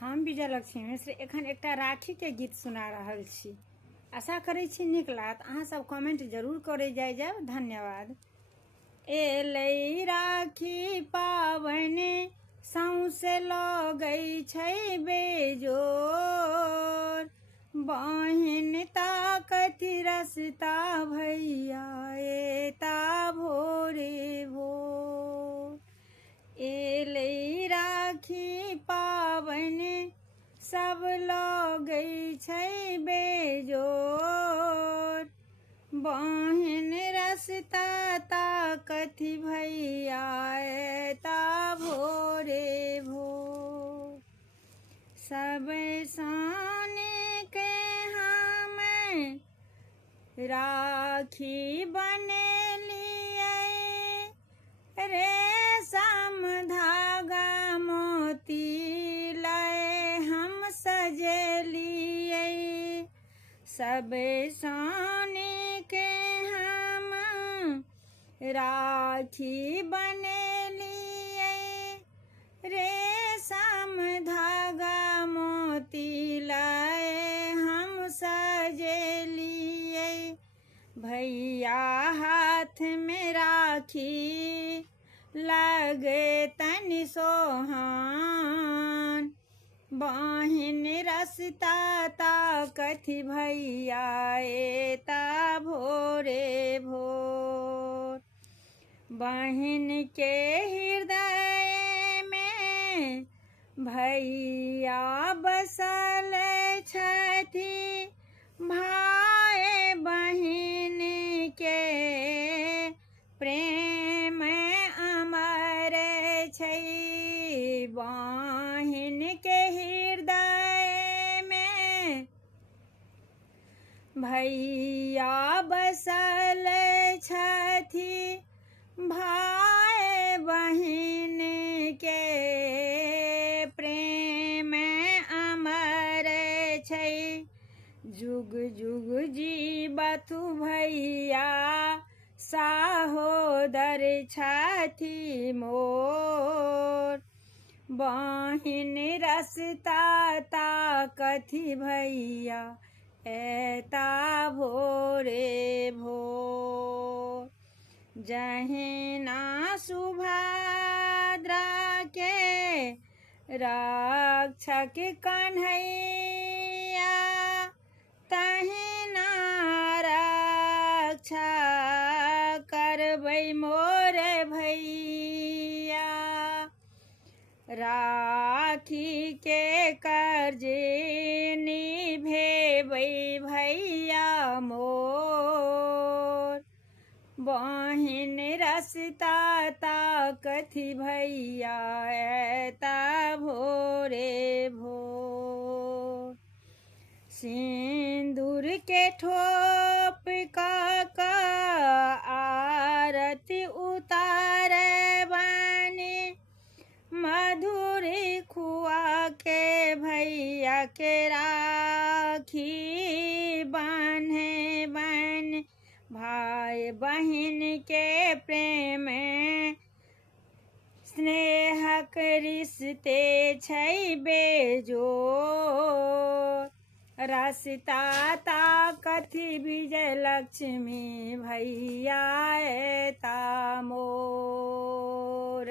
हम विजयलक्ष्मी मिश्र एखन एकटा राखी के गीत सुना रहल छी। आशा करै छी नीक लागत। अहाँ सब कमेंट जरूर करे जायब। धन्यवाद। एलै राखी पावनि सौंसे लगै छै बेजोर, बहिन ताकथि रस्ता भैया एता भोरे भोर। एलै राखी पावनि सब लगै छै बेजोर, बहिन रस्ता ताकथि भैया एता भोरे भोर। सब सान के हम राखी बनेलियै, रेशम धागा मोती लय हम सजेलियै। सब सान के हम राखी बनेलियै, रेशम धागा मोती लय हम सजेलियै। भैया हाथ में राखी लगे तनि सोहान, बहिन रस्ता ताकथि भैया एता भोरे भोर। बहिन के हृदय में भैया बसल छथि, भाई बहिन के प्रेम अमर छै। बहिन के हृदय में भैया बसल छथि, भाई बहिन के प्रेम अमर छै। जुग जुग जीबथु भैया सहोदर छथि मोर, बहिन रस्ता ताकथि भैया एता भोरे भोर। जहिना सुभद्रा के रक्षक कन्हैया, तहिना रक्षा करबै मोर भैया। राखी के कर्ज निभेबै भैया मोर, बहिन रस्ता ताकथि भैया एता भोरे भोर। सिंदूर के ठोप क आरती उतारबनि, मधुरी खुआ के भैया के राखी बान्हबनि। भाई बहिन के प्रेम स्नेहक रिश्ते छै बेजोर, रस्ता ताकथि विजयलक्ष्मी भैया एता मोर।